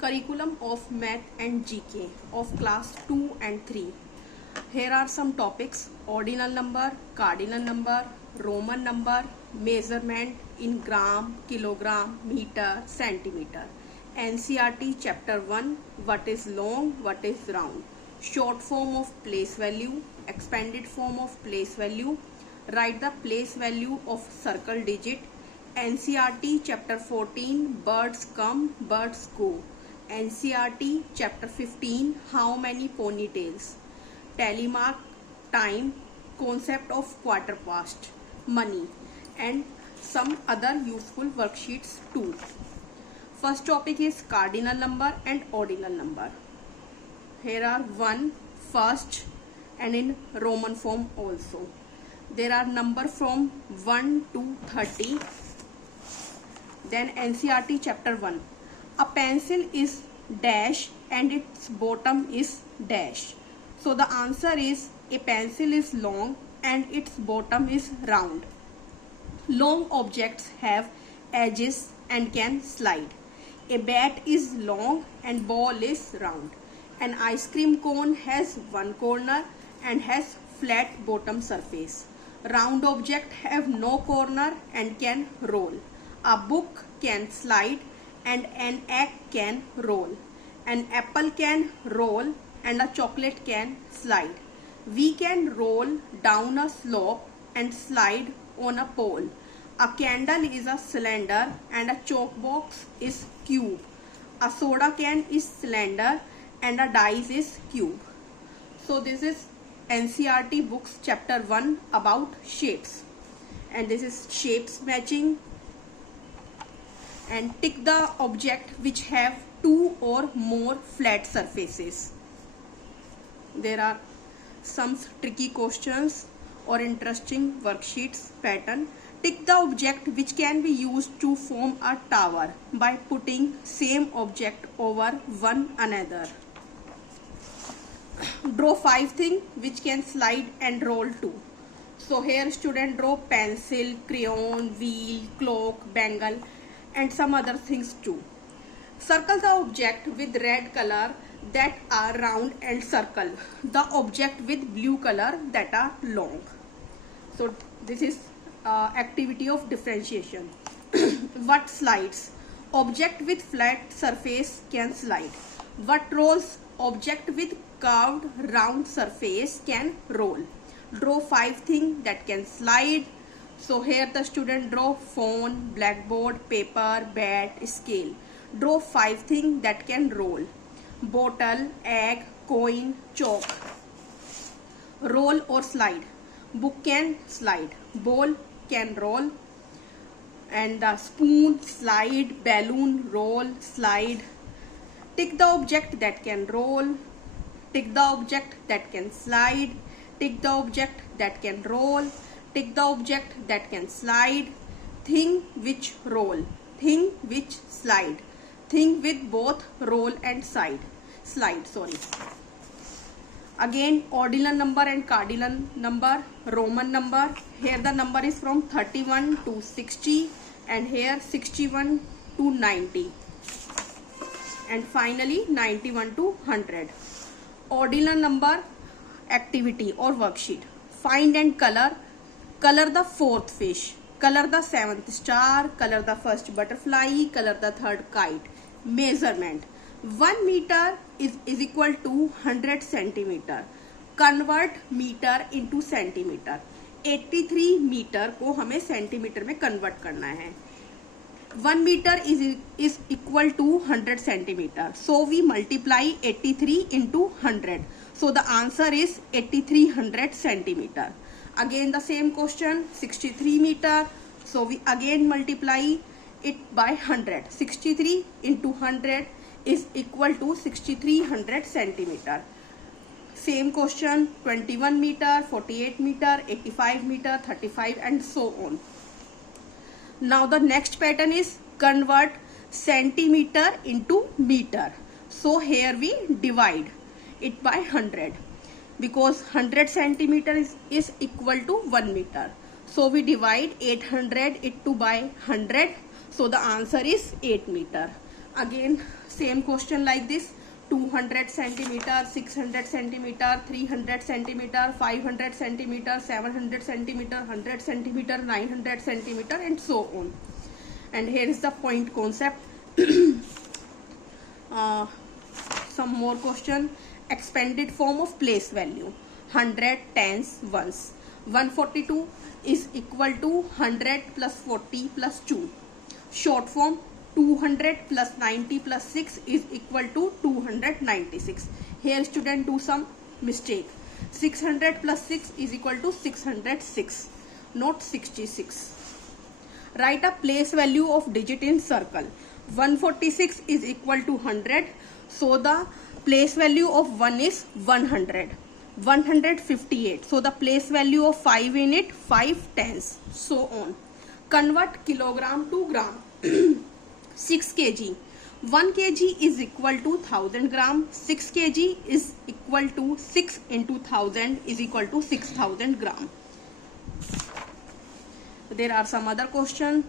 Curriculum of Math and GK of class 2 and 3. Here are some topics: ordinal number, cardinal number, Roman number, measurement in gram, kilogram, meter, centimeter. NCERT chapter 1, what is long, what is round. Short form of place value, expanded form of place value. Write the place value of circle digit. NCERT chapter 14, birds come, birds go. NCERT chapter 15, how many ponytails. Telemark, time, concept of quarter past, money, and some other useful worksheets too. First topic is cardinal number and ordinal number. Here are 1, first, and in Roman form also. There are number from 1 to 30. Then NCERT chapter 1. A pencil is dash and its bottom is dash. So the answer is a pencil is long and its bottom is round. Long objects have edges and can slide. A bat is long and ball is round. An ice cream cone has one corner and has flat bottom surface. Round objects have no corner and can roll. A book can slide and an egg can roll. An apple can roll and a chocolate can slide. We can roll down a slope and slide on a pole. A candle is a cylinder and a chalk box is cube. A soda can is cylinder and a dice is cube. So this is NCERT books chapter 1 about shapes. And this is shapes matching. And tick the object which have 2 or more flat surfaces. There are some tricky questions or interesting worksheets pattern. Tick the object which can be used to form a tower by putting same object over one another. Draw 5 things which can slide and roll too. So here student draw pencil, crayon, wheel, clock, bangle and some other things too. Circle the object with red color that are round and circle the object with blue color that are long. So this is activity of differentiation. What slides? Object with flat surface can slide. What rolls? Object with curved round surface can roll. Draw 5 things that can slide. So here the student draw phone, blackboard, paper, bat, scale. Draw 5 things that can roll. Bottle, egg, coin, chalk. Roll or slide. Book can slide. Ball can roll. And the spoon, slide, balloon, roll, slide. Tick the object that can roll. Tick the object that can slide. Tick the object that can roll. Tick the object that can slide. Thing which roll. Thing which slide. Thing with both roll and slide. Again ordinal number and cardinal number, Roman number. Here the number is from 31 to 60 and here 61 to 90 and finally 91 to 100. Ordinal number activity or worksheet. Find and color. Color the 4th fish. Color the 7th star. Color the 1st butterfly. Color the 3rd kite. Measurement. 1 meter is equal to 100 centimeter. Convert meter into centimeter. 83 metre को हमें centimetre में convert करना है. 1 meter is equal to 100 centimeter. So we multiply 83 into 100. So the answer is 8300 centimeter. Again the same question, 63 meter. So we again multiply it by 100. 63 into 100 is equal to 6300 centimeter. Same question, 21 meter, 48 meter, 85 meter, 35 and so on. Now the next pattern is convert centimeter into meter. So here we divide it by 100 because 100 centimeter is equal to 1 meter. So we divide 800 it to by 100. So the answer is 8 meter. Again, same question like this: 200 centimeter, 600 centimeter, 300 centimeter, 500 centimeter, 700 centimeter, 100 centimeter, 900 centimeter, and so on. And here is the point concept. Some more question. Expanded form of place value: 100, tens, ones. 142 is equal to 100 plus 40 plus 2. Short form: 200 plus 90 plus 6 is equal to 296. Here student do some mistake. 600 plus 6 is equal to 606, not 66. Write a place value of digit in circle. 146 is equal to 100, so the place value of 1 is 100. 158, so the place value of 5 in it, 5 tens, so on. Convert kilogram to gram. 6 kg. 1 kg is equal to 1000 gram. 6 kg is equal to 6 into 1000 is equal to 6000 gram. There are some other questions.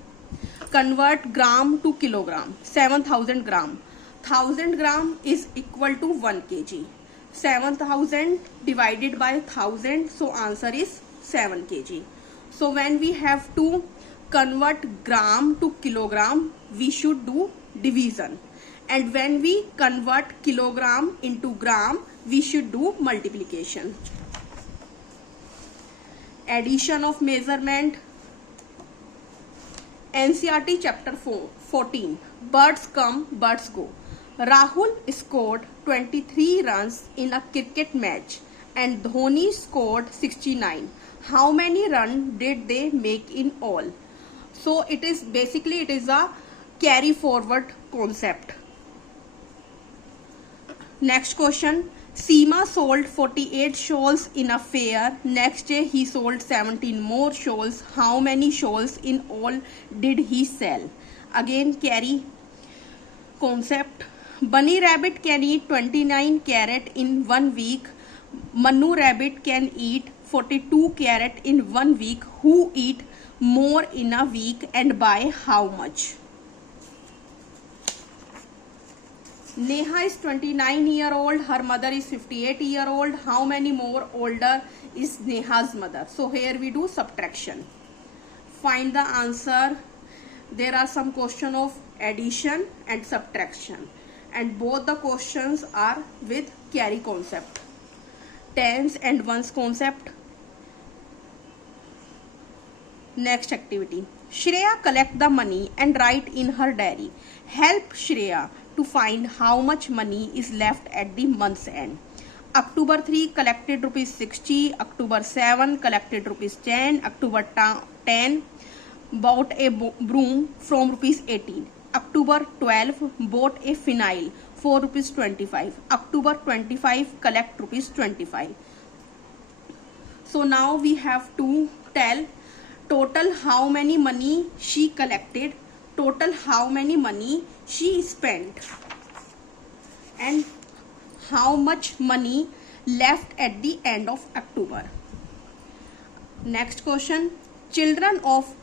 Convert gram to kilogram. 7000 gram. 1000 gram is equal to 1 kg. 7000 divided by 1000, so answer is 7 kg. So when we have to convert gram to kilogram, we should do division, and when we convert kilogram into gram, we should do multiplication. Addition of measurement. NCERT chapter 14. Birds come, birds go. Rahul scored 23 runs in a cricket match and Dhoni scored 69. How many runs did they make in all? So it is basically a carry forward concept. Next question. Seema sold 48 shawls in a fair. Next day he sold 17 more shawls. How many shawls in all did he sell? Again carry concept. Bunny rabbit can eat 29 carrot in 1 week. Manu rabbit can eat 42 carrot in 1 week. Who eat more in a week and by how much? Neha is 29-year-old. Her mother is 58-year-old. How many more older is Neha's mother? So here we do subtraction. Find the answer. There are some question of addition and subtraction, and both the questions are with carry concept, tens and ones concept. Next activity. Shreya collect the money and write in her diary. Help Shreya to find how much money is left at the month's end. October 3 collected rupees 60. October 7 collected rupees 10. October 10 bought a broom from rupees 18. October 12 bought a phenyl for rupees 25. October 25 collect rupees 25. So now we have to tell total how many money she collected, total how many money she spent, and how much money left at the end of October. Next question. Children of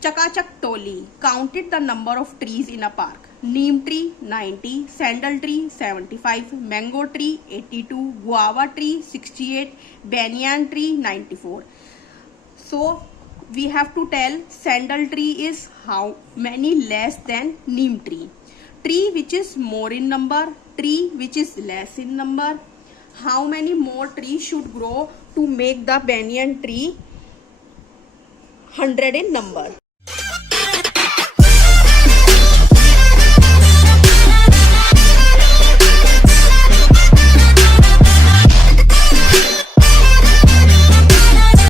Chakachak Toli counted the number of trees in a park. Neem tree 90, sandal tree 75, mango tree 82, guava tree 68, banyan tree 94. So we have to tell sandal tree is how many less than neem tree. Tree which is more in number, tree which is less in number. How many more trees should grow to make the banyan tree 100 in number?